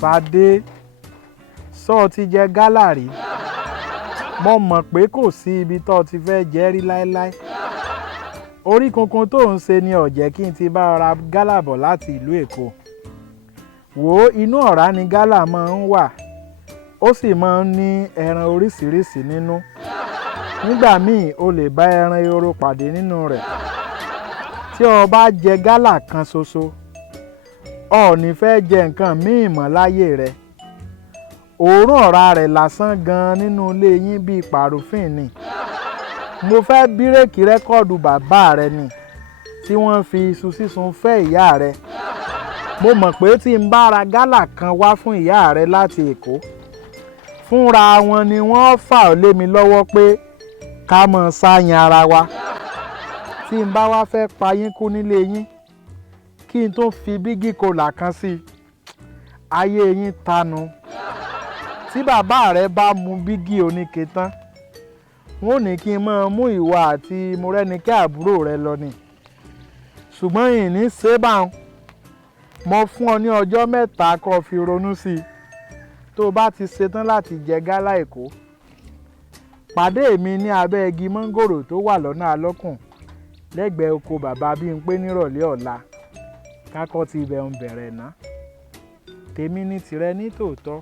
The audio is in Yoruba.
Ṣadé, sọ ti jẹ gálà rí? Mo mọ̀ pé kò sí ibi tó ti fẹ́ jẹ rí láéláé. Orí kunkun tó ń ṣe ni ó jẹ́ kí n ti bá ọ ra gálà bọ̀ láti ìlú Èkó. Wò ó, inú ọ̀rá ni gálà máa ń wà, ó sì máa ń ní ẹran oríṣiríṣi nínú. Nígbà míì o lè bá ẹran ehoro pàdé nínú rẹ̀. Tí o bá jẹ gálà kan ṣoṣo, o ò ní fẹ́ jẹ nǹkan míì mọ́ láyé rẹ. Òórùn ọ̀rá rẹ̀ lásán gan nínú ilé yín bíi pàrúfìn ni. Mo fẹ́ bírèkì rẹ́kọ̀dù bàbá rẹ ni tí wọ́n fi iṣu sísun fẹ́ ìyá rẹ. Mo mọ̀ pé tí n bá ra gálà kan wá fún ìyá rẹ láti Èkó, fúnra wọn ni wọ́n fà ọ́ lé mi lọ́wọ́ pé ká mọ̀ sáyan ara wa. Tí n bá wá fẹ́ pa yín kú nílé yín, kí n tó fi bígì kolà kan sí i, ayé yín tanu. Tí bàbá rẹ bá mu bígì oníke tán, wọ́n ò ní kí n máa mú ìwọ àti Mọ́rẹ́nikẹ́ àbúrò rẹ lọ ni. Ṣùgbọ́n ìní ṣe báun. Mo fún ọ ní ọjọ́ 3 kó fi ronú sí i. Tó o bá ti ṣetán láti jẹ gálà Èkó, pàdé mi ní abẹ́ igi mọ́ngòrò tó wà lọ́nà Alọ́kùn lẹ́gbẹ̀ẹ́ oko bàbá Bímpé nírọ̀lẹ́ ọ̀la. Kákọ́ ti ibẹ̀ ń bẹ̀rẹ̀ ná. Tèmi ní tìrẹ ní tòótọ́.